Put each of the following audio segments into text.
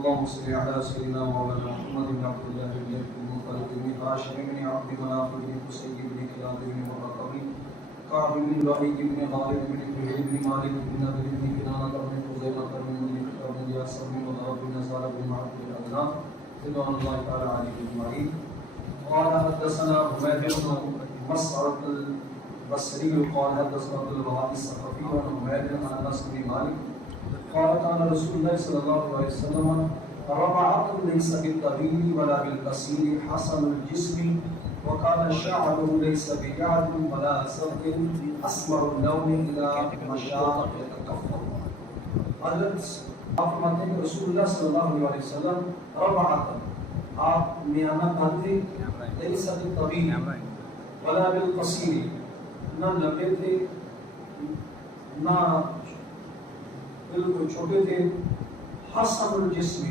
اللهم صل على سيدنا مولانا محمد بن عبد الله بن المطلب بن هاشم بن عبد مناف بن قصي بن كلاب بن مرقب كعب بن لؤي بن غالب بن فهير بن مالك بن نضر بن كنانة بن خزيمة بن ملك بن ياسر بن مضرب بن نزار بن معبد الأدنى رضوان الله تعالى عليهم أجمعين. قال حدثنا حميد بن مسعود البصري قال حدثنا عبد الوهاب الثقفي عن حميد عن انس بن مالك قال كان رسول الله صلى الله عليه وسلم ربعة ليس بالطويل ولا بالقصير حسن الجسم وكان شعره ليس بجعد ولا سبق اسمر اللون الى مشاء يتكفر. حضرت آپ فرماتے ہیں کہ رسول اللہ صلی اللہ علیہ وسلم ربعة آپ میانہ تھے ليس بالطويل ولا بالقصير نہ لمبے تھے نہ بالکل چھوٹے تھے. حسن الجسم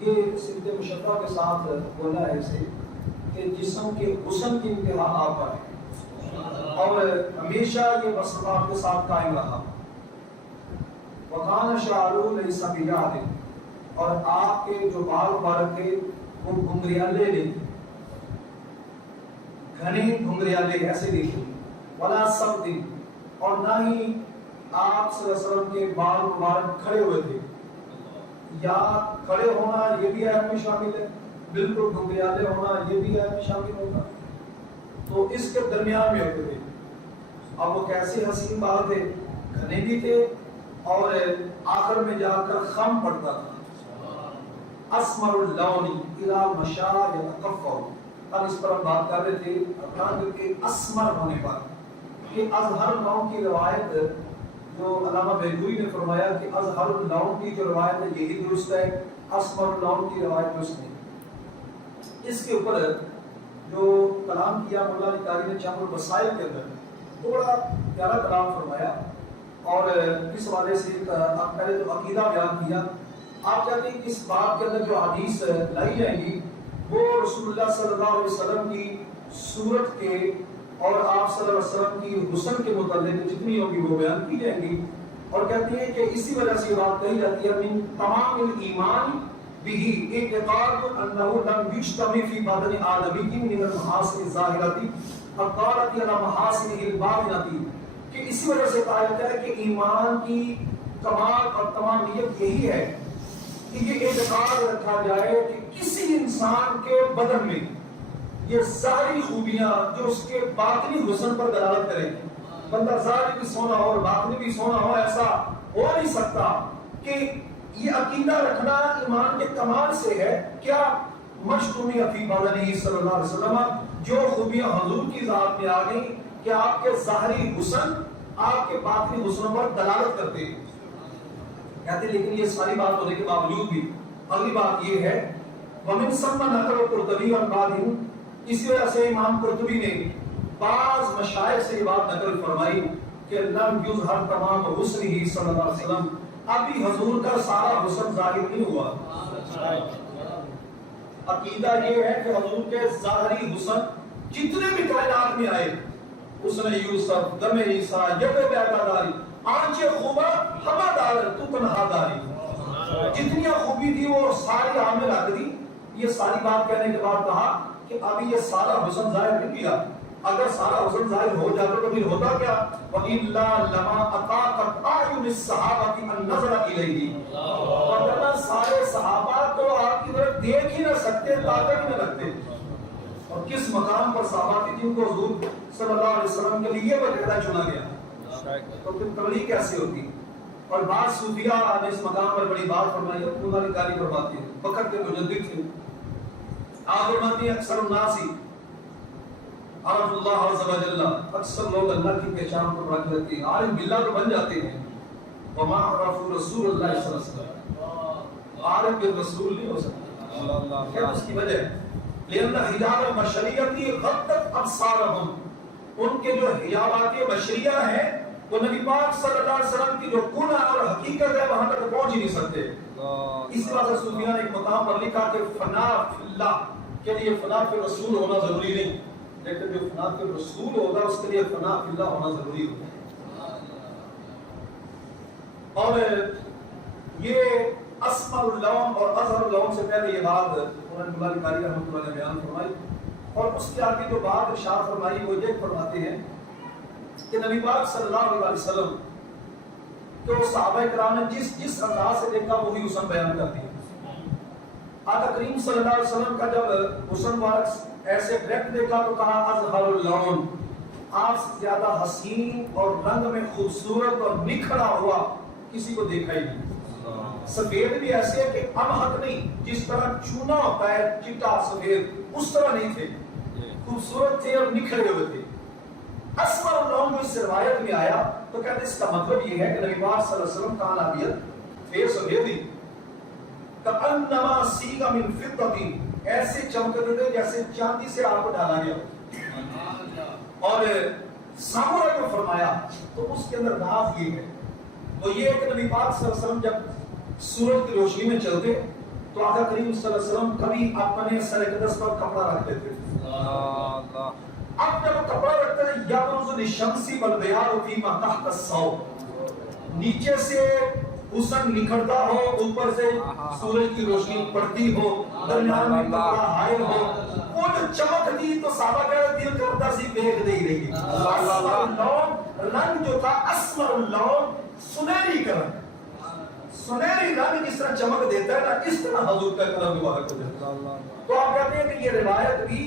یہ صفت مشبہ کے ساتھ بولا ہے اسے کہ جسم کے حسن کی انتہا آپ پر ہے اور ہمیشہ یہ وصف آپ کے ساتھ قائم رہا. وکان شعرہ لیس بجعد اور آپ کے جو بال مبارک تھے وہ گھنگریالے نہیں تھے, گھنے گھنگریالے ایسے نہیں تھے. ولا سبط اور نہ ہی آپ صلی اللہ علیہ وسلم کے بال مبارک کھڑے ہوئے تھے, یا کھڑے ہونا یہ بھی ہے میں شامل ہے, بالکل گھنگریالے ہونا یہ بھی ہے میں شامل ہوگا. تو اس کے درمیان میں ہوتے تھے. اب وہ کیسے حسین بال تھے, گھنے بھی تھے اور آخر میں جا کر خم پڑتا تھا. اسمر اللون الى مشاء يتكفر. اب اس پر ہم بات کر رہے تھے اپنا کے اسمر ہونے پر کہ ازہر اللون کی روایت جو علامہ بیجوری نے فرمایا کہ ازہر اللون کی جو روایت ہے یہی درست ہے, اسمر اللون کی روایت درست نہیں. اس کے اوپر جو کلام کیا مولا علی قاری نے چند الوسائل کے اندر تھوڑا پیارا کلام فرمایا اور اس حوالے سے آپ پہلے تو عقیدہ بیان کیا. آپ کہتے ہیں اس بات کے اندر جو حدیث لائی جائیں گی وہ رسول اللہ صلی اللہ علیہ وسلم کی صورت کے اور آپ صلی اللہ علیہ وسلم کی حسن کے متعلق جتنی ہوگی وہ بیان کی جائیں گی. اور کہتے ہیں کہ اسی وجہ سے بات کہی جاتی ہے من تمام الایمان به اعتقاد انه لم يجتمع في بدن آدمی من المحاسن الظاہرۃ الطارۃ الى محاسنه الباطنۃ, کہ اسی وجہ سے کہا جاتا ہے کہ ایمان کی کمال اور تمامیت یہی ہے کہ یہ اعتقاد رکھا جائے کہ کسی انسان کے بدن میں یہ ظاہری خوبیاں جو اس کے باطنی حسن پر دلالت کریں. بندہ ظاہری بھی سونا ہو اور باطنی بھی سونا ہو, ایسا ہو نہیں سکتا. کہ یہ عقیدہ رکھنا ایمان کے کمال سے ہے. کیا مجتمع فی بدنہ صلی اللہ علیہ وسلم, جو خوبیاں حضور کی ذات میں آ گئیں کہ آپ کے ظاہری حسن آپ کے باطنی حسن پر دلالت کرتے ہیں. کہتے ہیں لیکن یہ ساری بات ہونے کے باوجود بھی اگلی بات یہ ہے ومن ثم نقل قرطبی عن بعض, اسی وجہ سے امام قرطبی نے بعض مشائخ سے یہ بات نقل فرمائی کہ لم یظہر تمام حسنہ صلی اللہ علیہ وسلم, ابھی حضور کا سارا حسن ظاہر نہیں ہوا. عقیدہ یہ ہے کہ حضور کے ظاہری حسن جتنے بھی کائنات میں آئے, حسن یوسف, دم عیسیٰ, یب پیداداری, آنچے خوبہ ہمہ دار تو تنہا داری, جتنی خوبی تھی وہ ساری عامل آ دی. یہ ساری بات کہنے کے بعد کہا کہ ابھی یہ سارا حسن ظاہر نہیں کیا. اگر سارا حسن ظاہر ہو جاتا تو پھر ہوتا کیا, وَإِلَّا لَمَا أَطَاقَتْ أَعْيُنِ الصَّحَابَةِ أَن نَظَرَ إِلَيْهِ, ورنہ سارے صحابہ تو آپ کی طرف دیکھ ہی نہ سکتے, طاقت ہی نہ رکھتے. اور کس مقام پر صحابہ کی جن کو حضور صلی اللہ علیہ وسلم کے لیے باقاعدہ چنا گیا، تو پھر تبلیغ کیسے ہوتی؟ اور بعض صوفیاء نے اس مقام پر بڑی بات فرمائی ہے، انہوں نے گالی فرماتی ہے، وقت کے مجدد تھے، آپ فرماتی ہیں اکثر الناس عرف اللہ عز و جل، اکثر لوگ اللہ کی پہچان کو رکھ لیتے ہیں، عالم باللہ تو بن جاتے ہیں، وما عرف رسول اللہ صلی اللہ علیہ وسلم، عالم بالرسول نہیں ہو سکتا۔ کیا اس کی وجہ ہے؟ لأن حجاب البشریتی غطت ابصارہم، ان کے جو حجابات بشریہ ہیں وہ نبی پاک صلی اللہ علیہ وسلم کی جو کنہ اور حقیقت ہے وہاں تک پہنچ ہی نہیں سکتے۔ اس وجہ سے صوفیاء نے ایک مقام پر لکھا کہ فنا فی اللہ کے لیے فنا فی رسول ہونا ضروری نہیں، لیکن جو فنا فی رسول ہوگا اس کے لیے فنا فی اللہ ہونا ضروری ہوگا۔ اور یہ اسمر اللون اور اظہر اللون سے پہلے یہ بات مولانا علی قاری رحمۃ اللہ نے بیان فرمائی، اور اس کے آگے جو بات ارشاد فرمائی وہ یہ فرماتے ہیں کہ نبی پاک صلی اللہ علیہ وسلم تو صحابہ کرام نے جس انداز سے دیکھا وہی حسن بیان کرتے ہیں۔ آقا کریم صلی اللہ علیہ وسلم کا جب حسن مبارک ایسے ڈائریکٹ دیکھا تو کہا اظہر اللون، آپ سے زیادہ حسین اور رنگ میں خوبصورت اور نکھرا ہوا کسی کو دیکھا ہی نہیں۔ سفید بھی ایسے کہ امہک نہیں، جس طرح چونا ہوتا ہے چٹا سفید، اس طرح نہیں تھے، خوبصورت تھے اور نکھرے ہوئے تھے۔ اسمر اللون جو اس روایت میں آیا تو کہتے اس کا مطلب یہ ہے کہ نبی پاک صلی اللہ علیہ وسلم کا نابیت فیس سفیدی کأنما سیغ من فضة، ایسے چمکتے تھے جیسے چاندی سے آپ کو ڈالا گیا۔ اور سامورہ جو فرمایا تو اس کے اندر راز یہ ہے، وہ یہ ہے کہ نبی پاک صلی اللہ علیہ وسلم جب سورج کی روشنی میں چلتے تو آقا کریم صلی اللہ علیہ وسلم کبھی اپنے سر اقدس پر کپڑا رکھ دیتے تھے۔ اب جب وہ کپڑا رکھتے ہیں یبرز للشمس والبیاض فیما تحت الثوب، نیچے سے حسن نکھرتا ہو، اوپر سے سورج کی روشنی پڑتی ہو، درمیان میں کپڑا حائل ہو، وہ جو چمک تھی تو صحابہ کہہ رہے دل کرتا سی دیکھ دے رہی۔ اسمر اللون رنگ جو تھا، اسمر اللون سنہری کا رنگ، سنہری رنگ جس طرح چمک دیتا ہے نا، اس طرح حضور کا قلم مبارک ہو جاتا ہے۔ تو آپ کہتے ہیں کہ یہ روایت بھی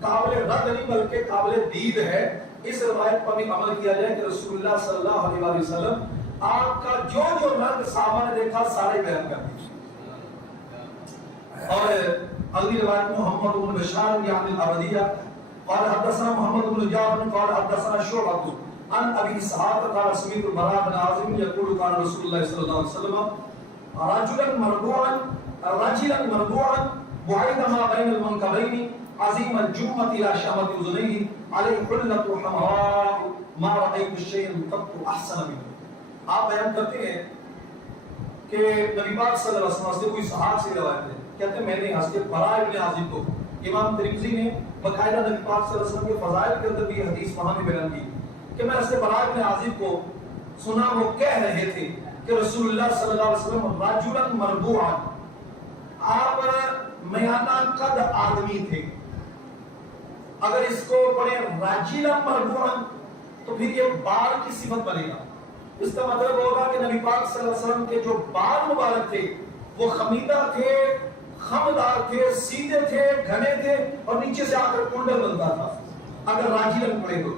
قابل رد نہیں بلکہ قابل دید ہے، اس روایت پر بھی عمل کیا جائے کہ رسول اللہ صلی اللہ علیہ وسلم آپ کا جو جو رنگ صحابہ نے دیکھا سارے بیان کر دیجیے۔ اور اگلی روایت محمد بن بشار یعنی العبدیہ قال حدثنا محمد بن جعفر قال حدثنا شعبہ عن ابي اسحاق قال سمعت البراء بن عازب يقول قال رسول الله صلى الله عليه وسلم رجلا مربوعا بعيد ما بين المنكبين عظيم الجمة الى شامة اذنيه عليه حلة حمراء ما رأيت شيئا قط احسن منه۔ آپ بیان کرتے ہیں کہ نبی پاک صلی اللہ علیہ وسلم سے کوئی صحابہ سے روایت ہے، کہتے ہیں میں نے حضرت براء بن عازب کو، امام ترمذی نے باقاعدہ نبی پاک صلی اللہ علیہ وسلم کے فضائل کے اندر بھی حدیث وہاں میں بیان کی کہ میں حضرت براء بن عازب کو سنا وہ کہہ رہے تھے کہ رسول اللہ صلی اللہ علیہ وسلم رجلا مربوعا، آپ میانہ قد آدمی تھے۔ اگر اس کو پڑھے رجلا مربوعا تو پھر یہ بال کی صفت بنے گا، اس کا مطلب ہوگا کہ نبی پاک صلی اللہ علیہ وسلم کے جو بال مبارک تھے وہ خمیدہ تھے، خمدار تھے، سیدھے تھے، گھنے تھے اور نیچے سے آ کر کنڈل بنتا تھا اگر راجلن پڑھے تو۔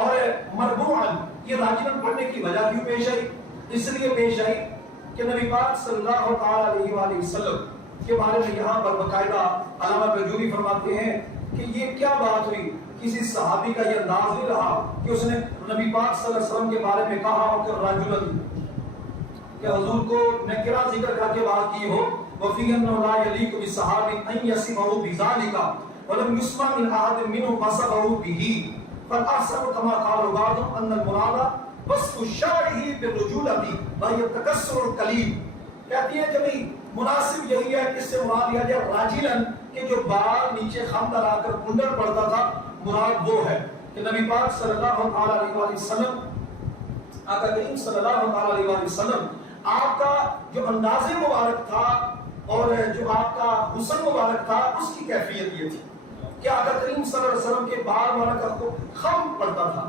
اور مربوعاً یہ راجلن پڑھنے کی وجہ کیوں پیش آئی؟ اس لیے پیش آئی کہ نبی پاک صلی اللہ علیہ وآلہ وسلم کے بارے میں یہاں پر باقاعدہ علامہ بجوری فرماتے ہیں کہ یہ کیا بات ہوئی، کسی صحابی کا یہ انداز نہیں رہا کہ اس نے نبی پاک صلی اللہ علیہ وسلم کے بارے میں کہا ہو کہ راجلن، کہ حضور کو نکرہ ذکر کر کے بات کی ہو، وَفِي أَنَّهُ لَا يَلِيقُ بِالصَّحَابِ أَن يَصِفَهُ بِذَلِكَ وَلَمْ يُسْمَعْ مِنْ أَحَدٍ مِّنْهُمْ وَصَفَهُ بِهِ فَالْأَحْسَنُ كَمَا قَالَ بَعْضُهُمْ أَنَّ الْمُرَادَ وَصْفُ شَعْرِهِ بِالرُّجُولَةِ وَهِيَ التَّكَسُّرُ الْقَلِيلُ، کہتی ہے جبھی مناسب یہی ہے کہ اس سے مراد لیا جائے راجلن کہ جو بال نیچے خم در آ کر کنڈر پڑتا تھا، مراد وہ ہے کہ نبی پاک صلی اللہ علیہ وآلہ وسلم، آقا کریم صلی اللہ علیہ وآلہ وسلم، آپ کا جو انداز مبارک تھا اور جو آپ کا حسن مبارک تھا اس کی کیفیت یہ تھی کہ آقا کریم صلی اللہ علیہ وسلم کے بال مبارک کو خم پڑتا تھا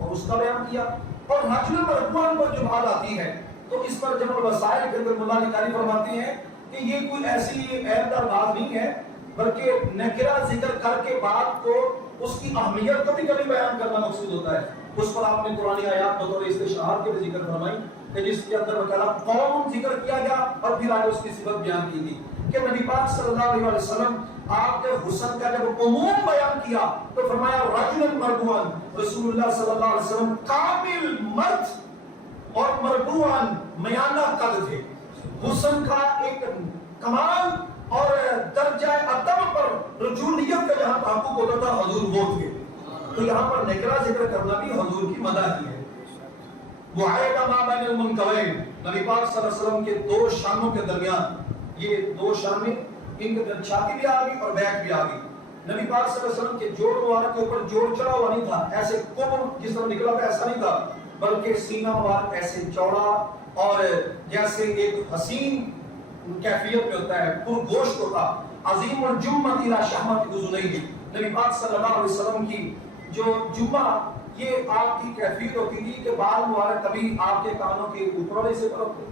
اور اس کا بیان کیا۔ اور رجل مربوعاً پر جو بات آتی ہے تو اس پر جمع الوسائل کے اندر مولانا علی قاری فرماتے ہیں کہ یہ کوئی ایسی عیب دار بات نہیں ہے، بلکہ نکرہ ذکر کر کے بات کو اس کی اہمیت کو بھی کبھی بیان کرنا مقصود ہوتا ہے. اس پر آپ نے قرآن آیات بطور استشہاد کے بھی ذکر فرمائی کہ جس کے اندر وکلا قوم ذکر کیا گیا اور پھر آگے اس کی صفت بیان کی گئی کہ نبی پاک صلی اللہ علیہ وسلم آپ کے حسن کا جب عموم بیان کیا تو فرمایا رجل مربوعن، رسول اللہ صلی اللہ علیہ وسلم کامل مرد اور مربوعن میانہ قد تھے. حسن کا ایک کمال اور درجہ ادب پر رجولیت کا جہاں تحقق ہوتا تھا حضور وہ تھے. تو یہاں پر نکرہ ذکر کرنا بھی حضور کی مدح کی ہے. وعیدہ ما بین المنکبین، نبی پاک صلی اللہ علیہ وسلم کے دو شانوں کے درمیان، یہ دو شانیں ان کے درمیان چھاتی بھی آگئی اور بیک بھی آگئی. نبی پاک صلی اللہ علیہ وسلم کے جوڑ مبارک کے اوپر جوڑ چڑھا ہوا نہیں تھا، ایسے کم جس طرح نکلا تھا ایسا نہیں تھا، بلکہ سینہ مبارک ایسے چوڑا اور جیسے ایک حسین کیفیت میں ہوتا ہے، پر گوشت ہوتا. عظیم الجمۃ الی شحمۃ اذنیہ، نبی پاک صلی اللہ علیہ وسلم کی جو جمعہ یہ آپ کی کیفیت ہوتی تھی کہ بال مبارک کبھی آپ کے کانوں کے اوپر والے سے پر ہوتے،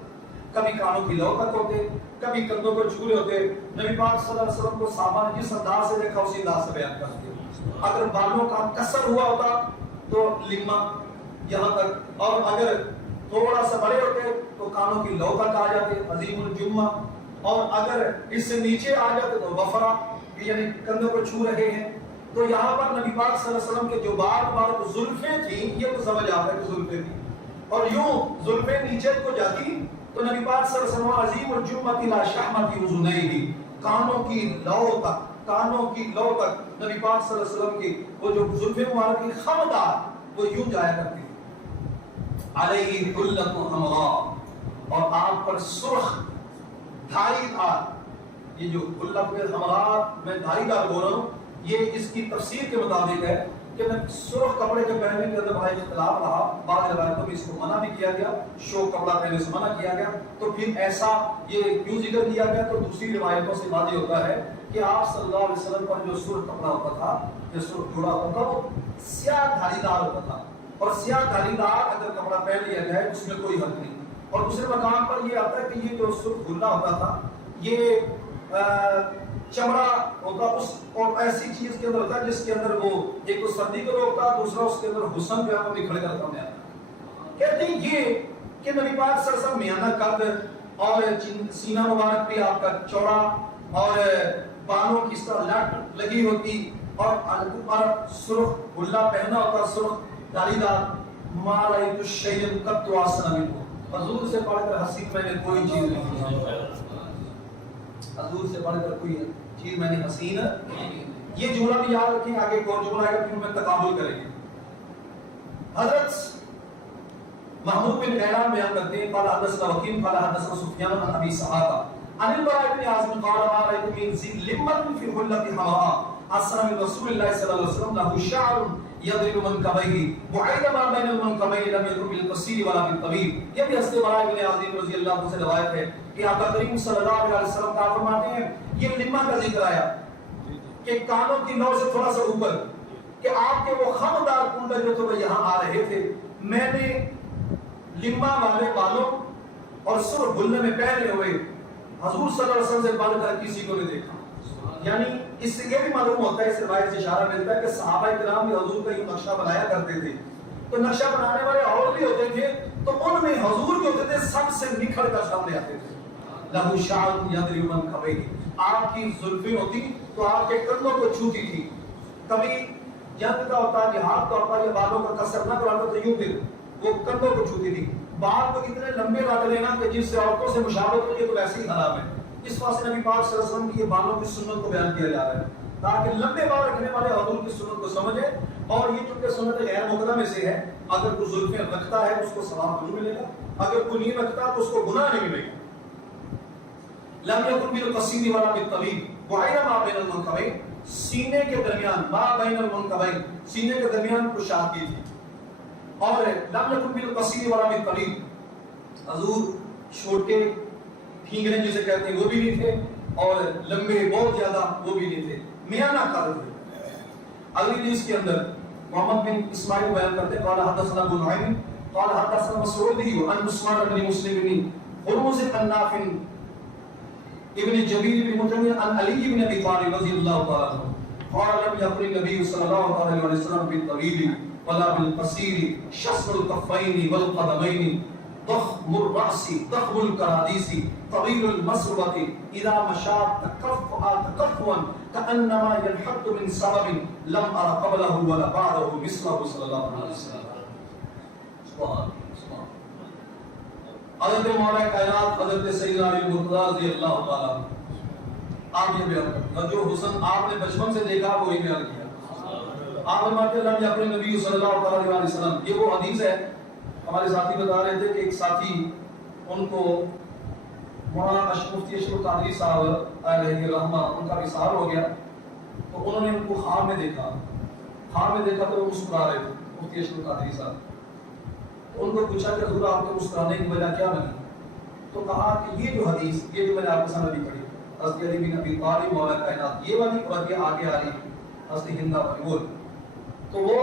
کبھی کانوں کی لو تک ہوتے، کبھی کندھوں پر چھولے ہوتے. نبی پاک صلی اللہ علیہ وسلم کو صحابہ نے جس انداز سے دیکھا اسی انداز سے بیان کرتے. اگر بالوں کا کسر ہوا ہوتا تو لما یہاں تک، اور اگر تھوڑا سا بڑے ہوتے تو کانوں کی لو تک آ جاتے عظیم الجمہ، اور اگر اس سے نیچے آ جاتے تو وفرا یعنی کندھوں پر چھو رہے ہیں. تو یہاں پر نبی پاک صلی اللہ علیہ وسلم کے جو بال مبارک زلفیں تھیں یہ تو سمجھ آتا ہے کہ زلفیں تھیں، اور یوں زلفیں نیچے کو جاتی تو نبی پاک صلی اللہ علیہ وسلم عظیم الجمۃ الی شحمۃ اذنیہ، کانوں کی لو تک، کانوں کی لو تک نبی پاک صلی اللہ علیہ وسلم کی وہ جو زلفیں مبارک کی خمدار وہ یوں جایا کرتی. علیہ حلۃ حمراء، اور آپ پر سرخ دھاری دار، یہ جو حلۃ حمراء میں دھاری دار بول رہا ہوں یہ اس کی تفسیر کے مطابق ہے کہ سرخ کپڑے کے پہننے کے اندر بڑا اختلاف رہا. بعض روایتوں میں اس کو منع بھی کیا گیا، شوق کپڑا پہننے سے منع کیا گیا. تو پھر ایسا یہ کیوں ذکر کیا گیا؟ تو دوسری روایتوں سے واضح ہوتا ہے کہ آپ صلی اللہ علیہ وسلم پر جو سرخ کپڑا ہوتا تھا، جو سرخ جوڑا ہوتا تھا وہ سیاہ دھاری دار ہوتا تھا، اور سیاہ دھاری دار اگر کپڑا پہن لیا جائے اس میں کوئی حرج نہیں. اور دوسرے مقام پر یہ آتا ہے کہ یہ جو سرخ گھلا ہوتا تھا یہ چمڑا ہوتا اس اور ایسی چیز کے اندر ہوتا ہے جس کے اندر وہ ایک تو سردی کو روکتا، دوسرا اس کے اندر حسن جو ہے وہ نکھر کر سامنے آتا. کہتے ہیں یہ کہ نبی پاک صلی اللہ علیہ وسلم میانہ قد اور سینہ مبارک بھی آپ کا چوڑا اور بالوں کی اس طرح لٹ لگی ہوتی اور اوپر سرخ گلا پہنا ہوتا، سرخ دھاری دار. ما رأیت شیئا قط احسن منہ، حضور سے پڑھ کر حسین میں نے کوئی چیز نہیں، حضور سے پڑھ کر کوئی چیز میں نے حسین. یہ جملہ بھی یاد رکھیں، آگے ایک اور جملہ آئے گا پھر میں تقابل کریں گے. حضرت محمود بن غیلان بیان کرتے ہیں قال حدثنا وکیع قال حدثنا سفیان عن ابی سعادہ عن البراء بن عازب قال ما رأيت من ذي لمة في حلة حمراء أحسن من رسول الله صلى الله عليه وسلم له شعر يضرب منكبيه بعيد ما بين المنكبين لم يكن بالقصير ولا بالطويل. یہ بھی حضرت براء بن عازب رضی اللہ عنہ سے روایت ہے کہ آقا کریم صلی اللہ علیہ وسلم کا فرماتے ہیں یہ لمہ کا ذکر آیا کہ کانوں کی نو سے تھوڑا سا اوپر، کہ آپ کے وہ خمدار کنڈے جو تھے وہ یہاں آ رہے تھے. میں نے لمہ والے بالوں اور سرخ گلے میں پہنے ہوئے حضور صلی اللہ علیہ وسلم سے بڑھ کر کسی کو نہیں دیکھا. یعنی اس سے یہ بھی معلوم ہوتا ہے، اس روایت سے اشارہ ملتا ہے کہ صحابہ کرام بھی حضور کا یہ نقشہ بنایا کرتے تھے. تو نقشہ بنانے والے اور بھی ہوتے تھے، تو ان میں حضور جو ہوتے تھے سب سے نکھر کر سامنے آتے تھے. لہو شعر یضرب منکبیہ، آپ کی زلفیں ہوتی تو آپ کے کندھوں کو چھوتی تھی. کبھی جنگ کا ہوتا، جہاد کا ہوتا، یا بالوں کا کسر نہ کراتا تو یوں پھر وہ کندھوں کو چھوتی تھی. بال کو اتنے لمبے رکھ لینا کہ جس سے عورتوں سے مشابہت ہو، یہ تو ویسے ہی حرام ہے. اس واسطے نبی پاک صلی اللہ علیہ وسلم کی یہ بالوں کی سنت کو بیان کیا جا رہا ہے تاکہ لمبے بال رکھنے والے حضور کی سنت کو سمجھے. اور یہ چونکہ سنت غیر مقدمہ میں سے ہے، اگر کوئی زلفیں رکھتا ہے اس کو ثواب ضرور ملے گا، اگر کوئی نہیں رکھتا تو اس کو گناہ نہیں ملے گا. لم يكن بالقصير ولا بالطويل بعيد ما بين المنكبين، سینے کے درمیان، ما بین المنکبین، سینے کے درمیان کشادگی تھی. اور لم يكن بالقصير ولا بالطويل، حضور چھوٹے ٹھینگرے جسے کہتے ہیں وہ بھی نہیں تھے اور لمبے بہت زیادہ وہ بھی نہیں تھے، میانہ قد تھے. اگلی حدیث کے اندر محمد بن اسماعیل بیان کرتے ہیں قال حدثنا ابو نعیم قال حدثنا مسعودی عن عثمان بن مسلم بن ہرمز عن نافع ابن جبیر بن مطمئن عن علی بن ابی طالب رضی اللہ تعالی عنہ قال لم يقل النبي صلى الله عليه وسلم بالطويل ولا بالقصير شص الكفين والقدمين ضخم الراس ضخم الكراديس طويل المسربة اذا مشى تكفوا كانما ينحط من سبب لم ارى قبله ولا بعده مثله صلی اللہ علیہ وسلم. حضرت مولا کائنات حضرت سیدنا علی مرتضی رضی اللہ تعالیٰ آپ یہ بیان کرتے جو حسن آپ نے بچپن سے دیکھا وہی بیان کیا. آپ فرماتے ہیں اللہ اپنے نبی صلی اللہ علیہ وسلم. یہ وہ حدیث ہے ہمارے ساتھی بتا رہے تھے کہ ایک ساتھی ان کو مولانا مفتی اشرف القادری صاحب علیہ رحمہ ان کا وصال ہو گیا تو انہوں نے ان کو خواب میں دیکھا تو وہ مسکرا رہے تھے مفتی اشرف القادری صاحب. ان کو پوچھا کہ حضور آپ کے مسکرانے کی وجہ کیا بنی؟ تو کہا کہ یہ جو حدیث یہ جو میں نے آپ کے سامنے پڑھی حضرت علی بن ابی طالب مولا کائنات یہ والی اور یہ آگے آ رہی حضرت ہندہ والی وہ تو وہ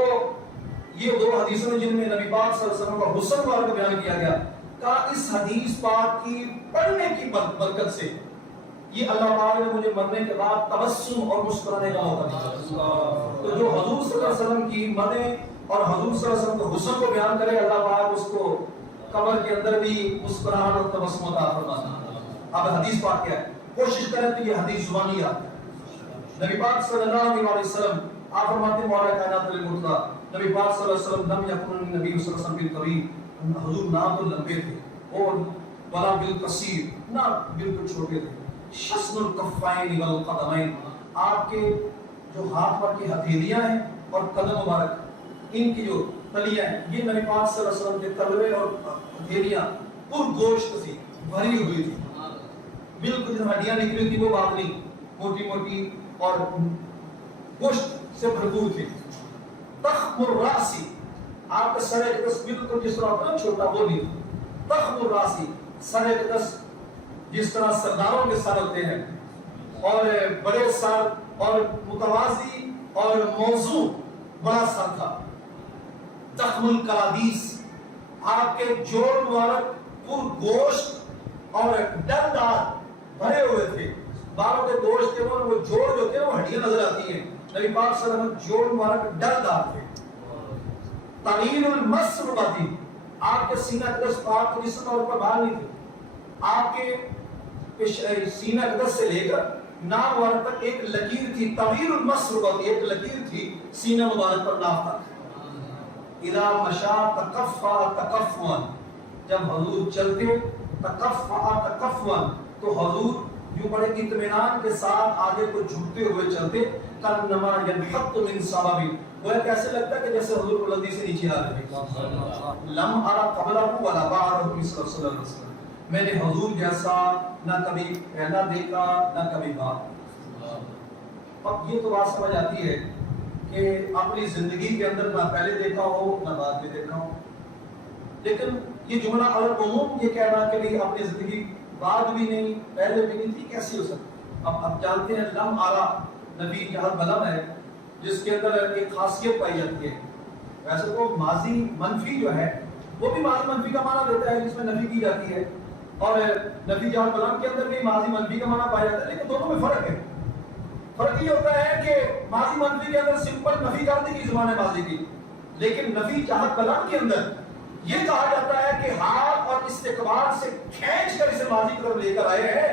یہ دو حدیثوں میں جن میں نبی پاک صلی اللہ علیہ وسلم کا حسن والے کا بیان کیا گیا کہ اس حدیث پاک کی پڑھنے کی برکت سے یہ اللہ پاک نے مجھے مرنے کے بعد تبسم اور مسکرانے کا موقع دیا. تو جو حضور صلی اللہ علیہ وسلم کی مدح اور حضور صلی اللہ علیہ وسلم کے حسن کو بیان کرے اللہ پاک اس کو قبر کے اندر بھی مسکراہٹ اور تبسم عطا فرماتا. اب حدیث پاک کیا ہے کوشش کریں تو یہ حدیث زبانی آتی ہے. نبی پاک صلی اللہ علیہ وسلم آپ فرماتے ہیں مولا کائنات علی مرتضی نبی پاک صلی اللہ علیہ وسلم لم یکن النبی صلی اللہ علیہ وسلم بالطویل حضور نہ تو لمبے تھے اور ولا بالقصیر نہ بالکل چھوٹے تھے. شصن الکفین والقدمین آپ کے جو ہاتھ پر کی ہتھیلیاں ہیں اور قدم مبارک ان کی جو تلیاں ہیں یہ نبی پاک صلی اللہ علیہ وسلم کے تلوے اور ہتھیلیاں پر گوشت تھی بھری ہوئی تھی بالکل جن ہڈیاں نکلی تھی وہ بات نہیں موٹی موٹی اور گوشت سے بھرپور تھی. تخم الراسی آپ کا سر اقدس بالکل جس طرح ہوتا ہے چھوٹا وہ نہیں تھا. تخم الراسی سر اقدس جس طرح سرداروں کے سر ہوتے ہیں اور بڑے سر اور متوازی اور موزوں بڑا سر تھا. تخم الکرادیس آپ کے جوڑ مبارک پر گوشت اور ڈر دار بھرے ہوئے تھے. بالوں کے گوشت کے وہ جوڑ جو تھے وہ ہڈیاں نظر آتی ہیں. نبی پاک صلی اللہ علیہ وسلم جوڑ مبارک ڈر دار تھے. طویل المسربۃ آپ کے سینہ اقدس پاک جسم طور پر باہر نہیں تھے. آپ کے سینہ اقدس سے لے کر ناف مبارک تک ایک لکیر تھی. طویل المسربۃ ایک لکیر تھی سینہ مبارک پر ناف تک. اذا مشى تکفا تکفوا جب حضور چلتے تکفا تکفوا تو حضور یوں بڑے اطمینان کے ساتھ آگے کو جھکتے ہوئے چلتے. کانما ينحط من سبب وہ کیسے لگتا ہے کہ جیسے حضور بلندی سے نیچے آ رہے ہیں. لم ارى قبله ولا بعده مثل صلی اللہ علیہ وسلم میں نے حضور جیسا نہ کبھی پہلا دیکھا نہ کبھی بعد. اب یہ تو بات سمجھ آتی ہے کہ اپنی زندگی کے اندر نہ پہلے دیکھا ہو نہ بعد میں دیکھا ہو لیکن یہ جملہ عموم یہ کہنا کہ بھی اپنی زندگی بعد بھی نہیں پہلے بھی نہیں تھی کیسی ہو سکتی. اب جانتے ہیں لم آرا نبی جہاں بلم ہے جس کے اندر ایک خاصیت پائی جاتی ہے. ویسے تو ماضی منفی جو ہے وہ بھی ماضی منفی کا معنی دیتا ہے جس میں نفی کی جاتی ہے اور نفی جہاں بلم کے اندر بھی ماضی منفی کا معنی پایا جاتا ہے لیکن دونوں میں فرق ہے. فرق یہ ہوتا ہے کہ ماضی منفی کے اندر سمپل نفی کر دی کی زبان ماضی کی لیکن نفی جہاں بلم کے اندر یہ کہا جاتا ہے کہ حال اور استقبال سے کھینچ کر اسے ماضی کی طرف لے کر آئے ہیں.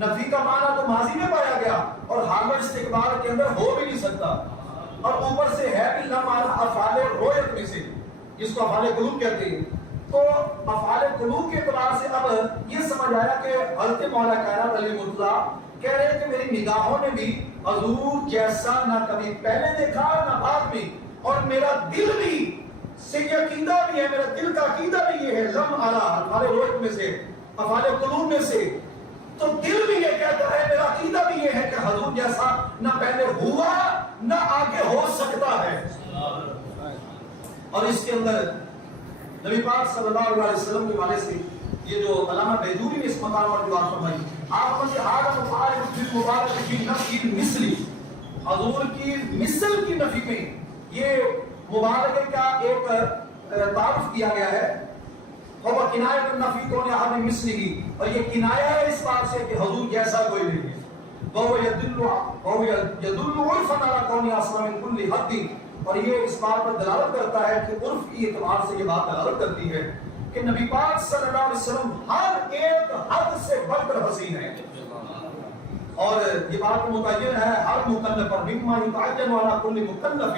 نفی کا معنی تو ماضی میں پایا گیا اور حال اور استقبال کے اندر ہو بھی نہیں سکتا اور اوپر سے ہے بھی لم افعال رویت میں سے جس کو افعال قلوب کہتے ہیں. تو افعال قلوب کے اعتبار سے اب یہ سمجھ آیا کہ حضرت مولا کائنات علی مرتضی کہہ رہے ہیں کہ میری نگاہوں نے بھی حضور جیسا نہ کبھی پہلے دیکھا نہ بعد میں اور میرا دل بھی سے یہ عقیدہ بھی ہے میرا دل کا عقیدہ بھی یہ ہے لم ارى افعال رویت میں سے افعال قلوب میں سے تو دل بھی یہ کہتا ہے میرا عقیدہ بھی یہ ہے کہ حضور جیسا نہ پہلے ہوا نہ آگے ہو سکتا ہے. اور اس کے اندر نبی پاک صلی اللہ علیہ وسلم کے والے سے یہ جو علامہ بیجوری نے اس مقام پر جو بات فرمائی آپ کو آدم مبارک فی مبارک فی نفی مثلی حضور کی مثل کی نفی میں یہ مبارک کا ایک تعارف کیا گیا ہے اور کنایہ النفی کون احد مثلہ، اور یہ کنایہ ہے اس بات سے کہ حضور جیسا کوئی نہیں ہے، وهو يدل عرفا على كون اصلا من كل حد، اور یہ اس بات پر دلالت کرتا ہے کہ عرف کی اعتبار سے یہ بات دلالت کرتی ہے کہ نبی پاک صلی اللہ علیہ وسلم ہر ایک حد سے بڑھ کر حسین ہے، اور یہ بات متعین ہے ہر مکلف پر، مما يتعین على كل مکلف،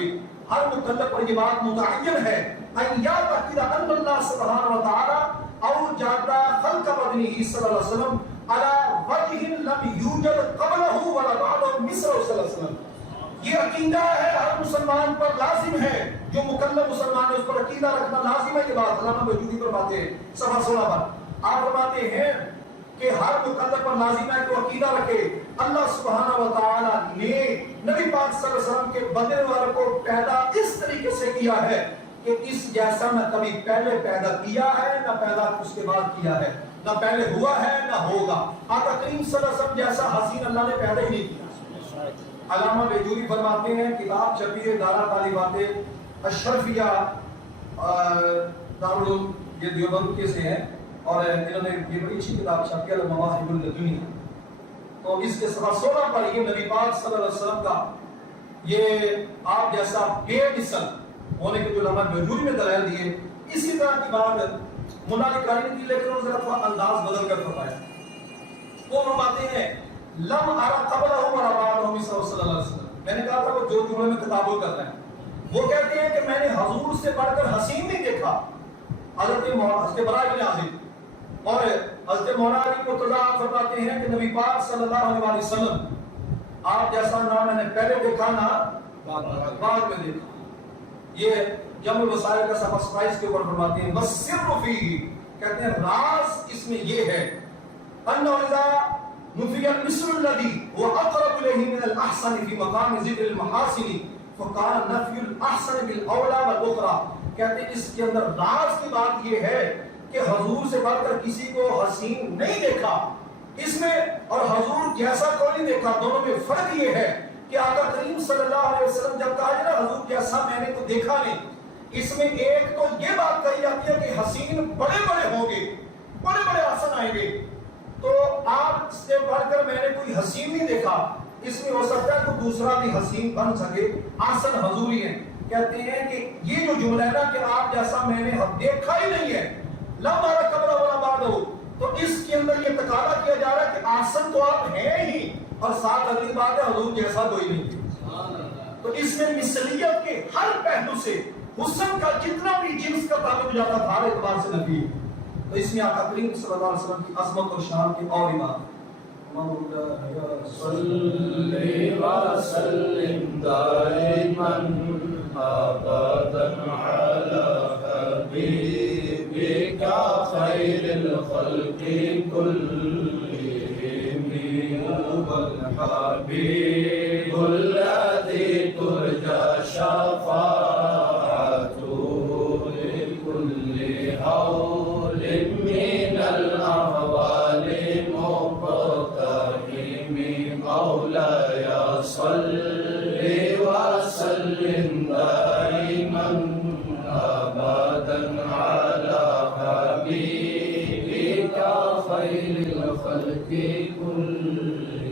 ہر مکلف پر یہ بات متعین ہے ان یعتقد ان اللہ سبحانہ وتعالی اوجد خلق بدنہ صلی اللہ علیہ وسلم على وجہ لم یوجد قبلہ ولا بعدہ مثلہ صلی اللہ علیہ وسلم، یہ عقیدہ ہے ہر مسلمان پر لازم ہے، جو مکلف مسلمان ہے اس پر عقیدہ رکھنا لازم ہے، یہ بات علامہ بجوری فرماتے ہیں صفحہ 16 پر، آپ فرماتے ہیں کہ ہر مکلف پر لازم ہے کہ وہ عقیدہ رکھے اللہ سبحانہ و تعالی نے نبی پاک صلی اللہ علیہ وسلم کے بدن والے کو پیدا اس طریقے سے کیا ہے کہ اس جیسا نہ کبھی پہلے پیدا کیا ہے نہ پیدا اس کے بعد کیا ہے، نہ پہلے ہوا ہے نہ ہوگا، آقا کریم صلی اللہ علیہ وسلم جیسا حسین اللہ نے پیدا ہی نہیں کیا۔ علامہ بیجوری فرماتے ہیں کتاب چھپی ہے دارا طالبات اشرفیہ دارالعلوم، یہ دیوبند کے سے ہیں، اور انہوں نے یہ بڑی اچھی کتاب چھپی ہے المواہب اللدنیہ، تو اس کے صفحہ 16 پر یہ نبی پاک صلی اللہ علیہ وسلم کا یہ آپ جیسا بے مثل ہونے کے جو علامہ بیجوری میں دلائل دیے، اسی طرح کی بات مولا علی قاری نے کی، لیکن انہوں نے ذرا تھوڑا انداز بدل کر فرمایا، وہ فرماتے ہیں لم ارى قبلہ ولا بعدہ صلی اللہ علیہ وسلم، میں نے کہا تھا وہ جو جملے میں خطاب کر رہے ہیں، وہ کہتے ہیں کہ میں نے حضور سے بڑھ کر حسین نہیں دیکھا، حضرت براء بن عازب اور حضرت مولا علی مرتضیٰ فرماتے ہیں کہ نبی پاک صلی اللہ علیہ وسلم آپ جیسا نہ میں نے پہلے دیکھا نہ بعد میں دیکھا، یہ جمع الوسائل کا صفحہ 27 کے اوپر فرماتے ہیں والسر فیہ، کہتے ہیں راز اس میں یہ ہے انہ اذا نفی المثل الذی هو اقرب الیہ من الاحسن فی مقام ذکر المحاسن فقال نفی الاحسن بالاولی والاخری، کہتے ہیں اس کے اندر راز کی بات یہ ہے کہ حضور سے بڑھ کر کسی کو حسین نہیں دیکھا اس میں، اور حضور جیسا کوئی نہیں دیکھا، دونوں میں فرق یہ ہے کہ آقا کریم صلی اللہ علیہ وسلم جب کہا نا حضور جیسا میں نے تو دیکھا نہیں، اس میں ایک تو یہ بات کہی جاتی ہے کہ حسین بڑے بڑے ہوں گے، بڑے بڑے حسن آئیں گے، تو آپ سے بڑھ کر میں نے کوئی حسین نہیں دیکھا، اس میں ہو سکتا ہے کوئی دوسرا بھی حسین بن سکے، احسن حضوری ہیں، کہتے ہیں کہ یہ جو جملہ ہے نا کہ آپ جیسا میں نے دیکھا ہی نہیں ہے، لم ارى قبلہ ولا بعدہ، تو اس کے اندر یہ تقاضا کیا جا رہا ہے کہ احسن تو آپ ہیں ہی، اور ساتھ اگلی بات ہے حضور جیسا کوئی نہیں، تو اس میں مثلیت کے ہر پہلو سے حسن کا جتنا بھی جنس کا تعلق جاتا تھا ہر اعتبار سے نبی، تو اس میں آقا کریم صلی اللہ علیہ وسلم کی عظمت اور شان کی اور بات مولانا صلی وسلم دائما ابدا علی حبیبک خیر الخلق کلہم هو الحبیب الذی ترجى شفاعته لكل حول من الأحوال مقتحم مولاي صل وسلم دائما أبدا على حبيبك خير الخلق كلهم